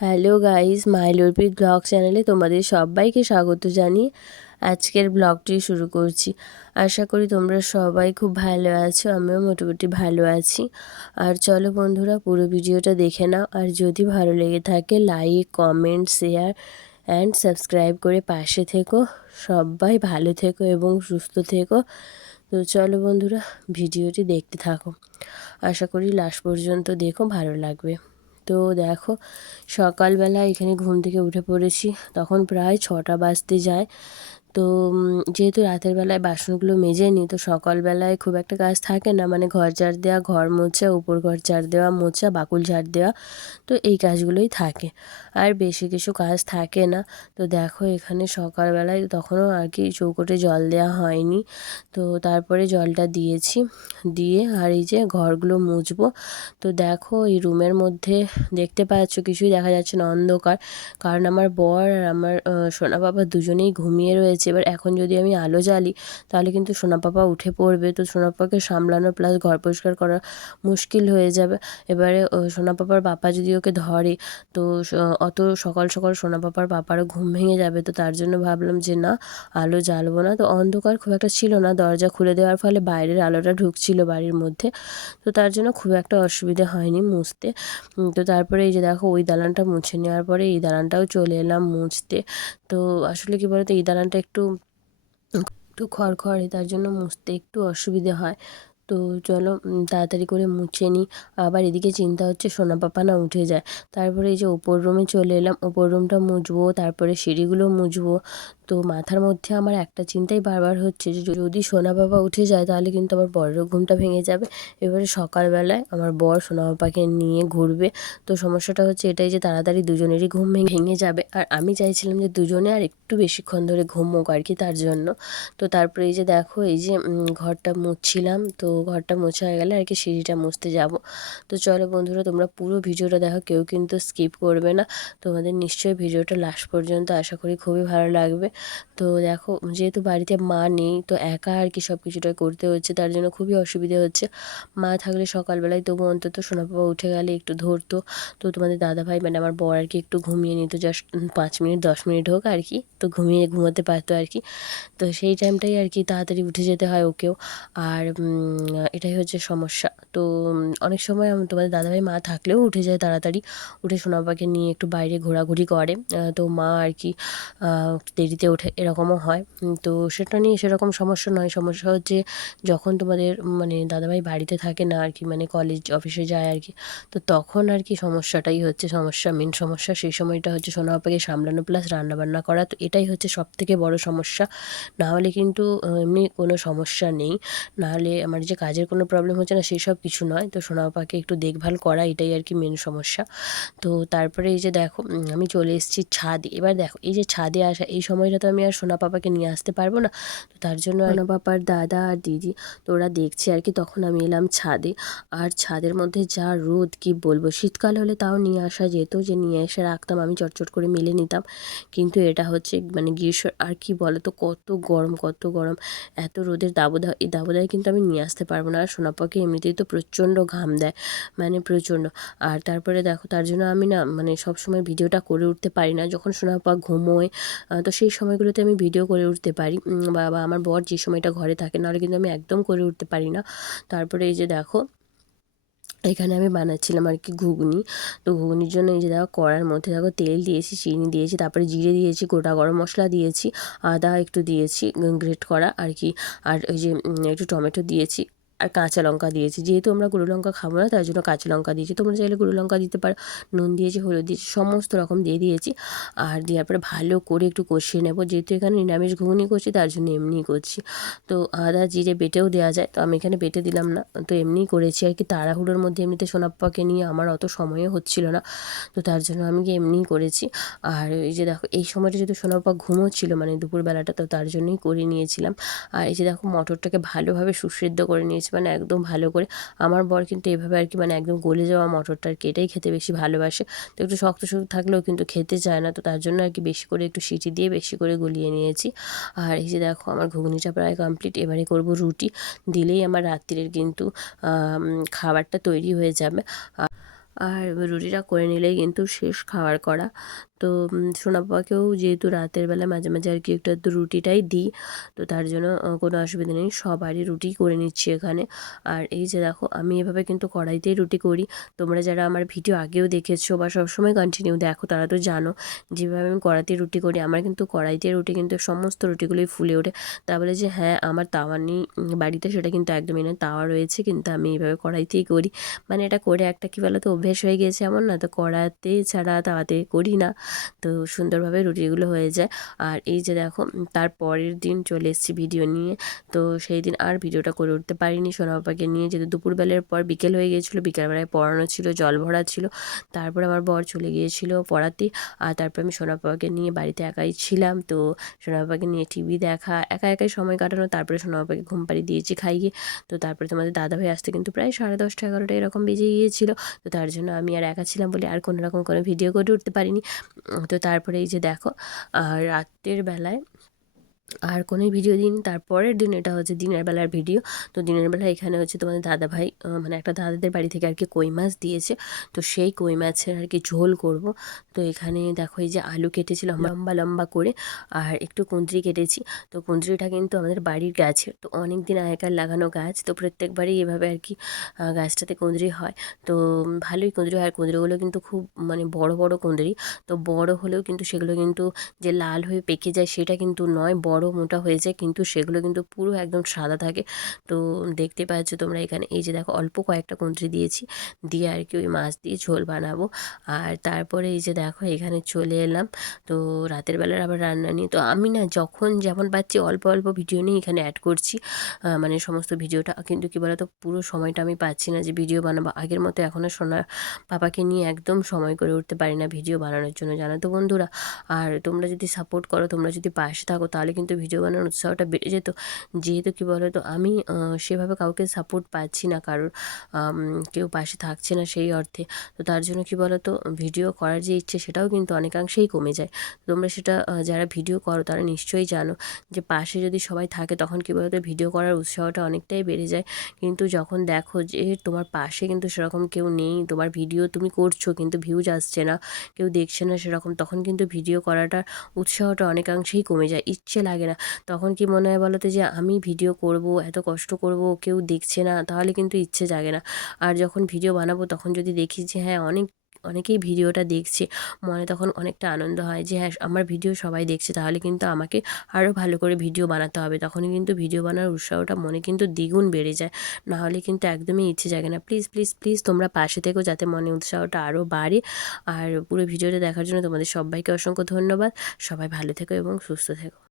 Hello guys মাইলোরপিট blog চ্যানেলে তোমাদের সবাইকে স্বাগত জানিয়ে আজকের ব্লগটি শুরু করছি। আশা করি তোমরা সবাই খুব ভালো আছো, আমিও মোটামুটি ভালো আছি। আর চলো বন্ধুরা, পুরো ভিডিওটা দেখে নাও। আর যদি ভালো লেগে থাকে like comment share and subscribe করে পাশে থেকো। সবাই ভালো থেকো এবং সুস্থ থেকো। তো চলো বন্ধুরা, ভিডিওটি দেখতে থাকো। আশা করি লাস্ট পর্যন্ত দেখো, ভালো লাগবে। তো দেখো সকালবেলা এখানে ঘুম থেকে উঠে পড়েছি। তখন প্রায় ছটা বাজতে যায়। তো যেহেতু রাতের বেলায় বাসনগুলো মেজে নিই তো সকালবেলায় খুব একটা কাজ থাকে না। মানে ঘর ঝাড় দেওয়া, ঘর মোছা, উপর ঘর ঝাড় দেওয়া, মোছা, বাকুল ঝাড় দেওয়া, তো এই কাজগুলোই থাকে। আর বেশি কিছু কাজ থাকে না। তো দেখো, এখানে সকালবেলায় তখনও আর কি চৌকোটে জল দেওয়া হয়নি। তো তারপরে জলটা দিয়েছি। দিয়ে আর এই যে ঘরগুলো মুছবো। তো দেখো, এই রুমের মধ্যে দেখতে পাচ্ছ, কিছুই দেখা যাচ্ছে না, অন্ধকার। কারণ আমার বর আর আমার সোনা বাবা দুজনেই ঘুমিয়ে রয়েছে। এবার এখন যদি আমি আলো জ্বালি, তাহলে কিন্তু সোনা পাপা উঠে পড়বে। তো সোনা পাপাকে সামলানো প্লাস ঘর পরিষ্কার করা মুশকিল হয়ে যাবে। এবারে সোনা পাপার বাপা যদি ওকে ধরে, তো অত সকাল সকাল সোনা পাপার পাপারও ঘুম ভেঙে যাবে। তো তার জন্য ভাবলাম যে, না, আলো জ্বালবো না। তো অন্ধকার খুব একটা ছিল না। দরজা খুলে দেওয়ার ফলে বাইরের আলোটা ঢুকছিল বাড়ির মধ্যে। তো তার জন্য খুব একটা অসুবিধা হয়নি মুছতে। তো তারপরে এই যে দেখো, ওই দালানটা মুছে নেওয়ার পরে এই দালানটাও চলে এলাম মুছতে। তো আসলে কি বলতো, এই দালানটা একটু একটু খড়খড়ে, তার জন্য মুছতে একটু অসুবিধে হয়। তো চলো তাড়াতাড়ি করে মুছে নিই আবার এদিকে চিন্তা হচ্ছে সোনা পাপা না উঠে যায়। তারপরে এই যে ওপর রুমে চলে এলাম ওপর রুমটা মুছবো, তারপরে সিঁড়িগুলো মুছবো। তো মাথার মধ্যে আমার একটা চিন্তাই বারবার হচ্ছে যে যদি সোনা বাবা উঠে যায় তাহলে কিন্তু আমার বড়েরও ঘুমটা ভেঙে যাবে। এবারে সকালবেলায় আমার বর সোনা বাবাকে নিয়ে ঘুরবে। তো সমস্যাটা হচ্ছে এটাই যে তাড়াতাড়ি দুজনেরই ঘুম ভেঙে যাবে। আর আমি চাইছিলাম যে দুজনে আর একটু বেশিক্ষণ ধরে ঘুমোক আর কি তার জন্য। তো তারপরে এই যে দেখো, এই যে ঘরটা মুছছিলাম। তো ঘরটা মোছা হয়ে গেলে আর কি সিঁড়িটা মুছতে যাব। তো চলো বন্ধুরা, তোমরা পুরো ভিডিওটা দেখো, কেউ কিন্তু স্কিপ করবে না। তোমাদের নিশ্চয়ই ভিডিওটা লাস্ট পর্যন্ত আশা করি খুবই ভালো লাগবে। তো দেখো, যেহেতু বাড়িতে মা নেই, তো একা আর কি সব কিছুটা করতে হচ্ছে, তার জন্য খুবই অসুবিধে হচ্ছে। মা থাকলে সকালবেলায় তবু অন্তত সোনা বাবা উঠে গেলে একটু ধরতো। তো তোমাদের দাদাভাই মানে আমার বর আর কি একটু ঘুমিয়ে নিত জাস্ট পাঁচ মিনিট, দশ মিনিট হোক আর কি, তো ঘুমিয়ে ঘুমোতে পারতো আর কি। তো সেই টাইমটাই আর কি তাড়াতাড়ি উঠে যেতে হয় ওকেও। আর এটাই হচ্ছে সমস্যা। তো অনেক সময় তোমাদের দাদাভাই মা থাকলেও উঠে যায় তাড়াতাড়ি, উঠে সোনা বাবাকে নিয়ে একটু বাইরে ঘোরাঘুরি করে। তো মা আর কি দেরিতে ওঠে, এরকমও হয়। তো সেটা নিয়ে সেরকম সমস্যা নয়। সমস্যা হচ্ছে যখন তোমাদের মানে দাদাভাই বাড়িতে থাকে না আর কি মানে কলেজ অফিসে যায় আর কি, তো তখন আর কি সমস্যাটাই হচ্ছে। সমস্যা মেন সমস্যা সেই সময়টা হচ্ছে সোনা বাবাকে সামলানো প্লাস রান্নাবান্না করা। তো এটাই হচ্ছে সব থেকে বড় সমস্যা। না হলে কিন্তু এমনি কোনো সমস্যা নেই। নাহলে আমার যে কাজের কোনো প্রবলেম হচ্ছে না, সেই সব কিছু নয়। তো সোনা বাবাকে একটু দেখভাল করা, এটাই আর কি মেন সমস্যা। তো তারপরে এই যে দেখো আমি চলে এসেছি ছাদে। এবার দেখো, এই যে ছাদে আসা, এই সময়টা তো আমি আর সোনা পাপাকে নিয়ে আসতে পারব না। তো তার জন্য সোনা পাপার দাদা আর দিদি তো ওরা দেখছে আর কি তখন আমি এলাম ছাদে। আর ছাদের মধ্যে যা রোদ কি বলব? শীতকাল হলে তাও নিয়ে আসা যেত যে নিয়ে এসে রাখতাম আমি চটচট করে মেলে নিতাম। কিন্তু এটা হচ্ছে মানে গ্রীষ্ম আর কি বলো তো কত গরম কত গরম। এত রোদের দাবদাহ এই দাবদাহে কিন্তু আমি নিয়ে আসতে পারব না। আর সোনাপাকে এমনিতেই তো প্রচণ্ড ঘাম দেয় মানে প্রচণ্ড। আর তারপরে দেখো তার জন্য আমি না মানে সব সময় ভিডিওটা করে উঠতে পারি না। যখন সোনাপা ঘুমোয় তো সেই সময়গুলোতে আমি ভিডিও করে উঠতে পারি। বা আমার বর যে সময়টা ঘরে থাকে, নাহলে কিন্তু আমি একদম করে উঠতে পারি না। তারপরে এই যে দেখো, এখানে আমি বানাচ্ছিলাম আর কি ঘুগনি। তো ঘুগনির জন্য এই যে দেখো, কড়ার মধ্যে দেখো তেল দিয়েছি, চিনি দিয়েছি, তারপরে জিরে দিয়েছি, গোটা গরম মশলা দিয়েছি, আদা একটু দিয়েছি গ্রেট করা আর কি। আর ওই যে একটু টমেটো দিয়েছি। আর কাঁচা লঙ্কা দিয়েছি। যেহেতু আমরা গুঁড়ো লঙ্কা খাব না, তার জন্য কাঁচা লঙ্কা দিয়েছি। তোমরা চাইলে গুঁড়ো লঙ্কা দিতে পারো, নুন দিয়েছি, হলুদ দিয়েছি, সমস্ত রকম দিয়ে দিয়েছি। আর দেওয়ার পরে ভালো করে একটু কষিয়ে নেব। যেহেতু এখানে নিরামিষ ঘুগনি করছি, তার জন্য এমনিই করছি। তো আদা, জিরে, বেটেও দেওয়া যায়। তো আমি এখানে বেটে দিলাম না, তো এমনিই করেছি। আর কি তাড়াহুড়োর মধ্যে এমনিতে সোনাপ্পাকে নিয়ে আমার অত সময়ও হচ্ছিল না, তো তার জন্য আমি কি এমনিই করেছি। আর এই যে দেখো, এই সময়টা যেহেতু সোনাপ্পা ঘুমোচ্ছিল মানে দুপুরবেলাটা, তো তার জন্যই করে নিয়েছিলাম। আর এই যে দেখো, মটরটাকে ভালোভাবে সুসিদ্ধ করে নিয়েছি। দিয়েছি মানে একদম ভালো করে। আমার বর কিন্তু এভাবে আর কি মানে একদম গলে যাওয়া মটরটা আর কি এটাই খেতে বেশি ভালোবাসে। তো একটু শক্ত শক্ত থাকলেও কিন্তু খেতে চায় না, তো তার জন্য আর কি বেশি করে একটু সিটি দিয়ে বেশি করে গলিয়ে নিয়েছি। আর এই যে দেখো আমার ঘুগনিটা প্রায় কমপ্লিট এবারে করব রুটি। দিলেই আমার রাত্রির কিন্তু খাবারটা তৈরি হয়ে যাবে। আর রুটিটা করে নিলেই কিন্তু শেষ খাওয়ার করা। তো সোনা বাবাকেও যেহেতু রাতের বেলা মাঝে মাঝে আর কি একটু একটু রুটিটাই দিই, তো তার জন্য কোনো অসুবিধা নেই। সবারই রুটি করে নিচ্ছি এখানে। আর এই যে দেখো, আমি এভাবে কিন্তু কড়াইতেই রুটি করি। তোমরা যারা আমার ভিডিও আগেও দেখেছ বা সবসময় কন্টিনিউ দেখো, তারা তো জানো, যেভাবে আমি কড়াইতে রুটি করি, আমার কিন্তু কড়াইতে রুটি কিন্তু সমস্ত রুটিগুলোই ফুলে ওঠে। তা বলে যে হ্যাঁ আমার তাওয়া নেই বাড়িতে সেটা কিন্তু একদমই না, তাওয়া রয়েছে কিন্তু আমি এইভাবে কড়াইতেই করি। মানে এটা করে একটা কী বলো তো অভ্যেস হয়ে গিয়েছে এমন না, তো কড়াতে ছাড়া তাওয়াতে করি না। তো সুন্দরভাবে রুটিগুলো হয়ে যায়। আর এই যে দেখো তার পরের দিন চলে এসেছি ভিডিও নিয়ে। তো সেই দিন আর ভিডিওটা করে উঠতে পারিনি। সোনা বাবাকে নিয়ে যেহেতু দুপুরবেলার পর বিকেল হয়ে গিয়েছিল বিকেলবেলায় পড়ানো ছিল, জল ভরা ছিল। তারপর আমার বর চলে গিয়েছিল পড়াতে। আর তারপর আমি সোনাপাকে নিয়ে বাড়িতে একাই ছিলাম। তো সোনা বাবাকে নিয়ে টিভি দেখা, একা একাই সময় কাটানো। তারপরে সোনা বাবাকে ঘুম পাড়িয়ে দিয়েছি খাইয়ে। তো তারপরে তোমাদের দাদাভাই আসতে কিন্তু প্রায় সাড়ে দশটা এগারোটা এরকম বেজে গিয়েছিল। তো তার জন্য আমি আর একা ছিলাম বলে আর কোনো রকম কোনো ভিডিও করে উঠতে পারিনি। তো তারপরে এই যে দেখো রাত্রের রাতের বেলায় আর কোনো ভিডিও দিন, তারপরের দিন এটা হচ্ছে দিনের বেলার ভিডিও। তো দিনের বেলা এখানে হচ্ছে তোমাদের দাদা ভাই মানে একটা দাদাদের বাড়ি থেকে আর কি কই মাছ দিয়েছে। তো সেই কই মাছের আর কি ঝোল করব। তো এখানে দেখো এই যে আলু কেটেছিলাম লম্বা লম্বা করে, আর একটু কুঁদরি কেটেছি। তো কুঁদরিটা কিন্তু আমাদের বাড়ির গাছের। তো অনেক দিন আগেকার লাগানো গাছ, তো প্রত্যেকবারই এভাবে আর কি গাছটাতে কুঁদরি হয়। তো ভালোই কুঁদরি হয় কুঁদরিগুলো কিন্তু খুব মানে বড় বড় কুঁদরি। তো বড় হলেও কিন্তু সেগুলো কিন্তু যে লাল হয়ে পেকে যায়, সেটা কিন্তু নয়, বড় মোটা হয়ে যায়, কিন্তু সেগুলো কিন্তু পুরো একদম সাদা থাকে। তো দেখতে পাচ্ছ তোমরা এখানে, এই যে দেখো, অল্প কয়েকটা কুঁদরি দিয়েছি। দিয়ে আর কি ওই মাছ দিয়ে ঝোল বানাবো। আর তারপরে এই যে দেখো, এখানে চলে এলাম। তো রাতের বেলার আবার রান্না নিয়ে, তো আমি না যখন যেমন পাচ্ছি অল্প অল্প ভিডিও নিয়ে এখানে অ্যাড করছি। মানে সমস্ত ভিডিওটা, কিন্তু কী বলতো, পুরো সময়টা আমি পাচ্ছি না যে ভিডিও বানাবো। আগের মতো এখনও সোনার পাপাকে নিয়ে একদম সময় করে উঠতে পারি না ভিডিও বানানোর জন্য, জানো তো বন্ধুরা? আর তোমরা যদি সাপোর্ট করো, তোমরা যদি পাশে থাকো, তাহলে কিন্তু ভিডিও বানানোর উৎসাহটা বেড়ে যেত যেহেতু কী বলো তো আমি সেভাবে কাউকে সাপোর্ট পাচ্ছি না, কারোর কেউ পাশে থাকছে না সেই অর্থে। তো তার জন্য কী বলো তো, ভিডিও করার যে ইচ্ছে সেটাও কিন্তু অনেকাংশেই কমে যায়। তোমরা সেটা যারা ভিডিও করো তারা নিশ্চয়ই জানো যে পাশে যদি সবাই থাকে তখন কী বলো তো ভিডিও করার উৎসাহটা অনেকটাই বেড়ে যায়। কিন্তু যখন দেখো যে তোমার পাশে কিন্তু সেরকম কেউ নেই, তোমার ভিডিও তুমি করছ কিন্তু ভিউজ আসছে না, কেউ দেখছে না সেরকম, তখন কিন্তু ভিডিও করাটার উৎসাহটা অনেকাংশেই কমে যায়। ইচ্ছে লাগে না। তখন কি মনে হয় বলো তো যে, আমি ভিডিও করব, এত কষ্ট করব, কেউ দেখছে না, তাহলে কিন্তু ইচ্ছে জাগে না। আর যখন ভিডিও বানাবো, তখন যদি দেখি যে হ্যাঁ অনেক, অনেকেই ভিডিওটা দেখছে, মনে তখন অনেকটা আনন্দ হয় যে হ্যাঁ আমার ভিডিও সবাই দেখছে, তাহলে কিন্তু আমাকে আরও ভালো করে ভিডিও বানাতে হবে। তখনই কিন্তু ভিডিও বানানোর উৎসাহটা মনে কিন্তু দ্বিগুণ বেড়ে যায়। নাহলে কিন্তু একদমই ইচ্ছে জাগে না। প্লিজ প্লিজ প্লিজ, তোমরা পাশে থেকো যাতে মনে উৎসাহটা আরও বাড়ে। আর পুরো ভিডিওটা দেখার জন্য তোমাদের সবাইকে অসংখ্য ধন্যবাদ। সবাই ভালো থেকো এবং সুস্থ থেকো।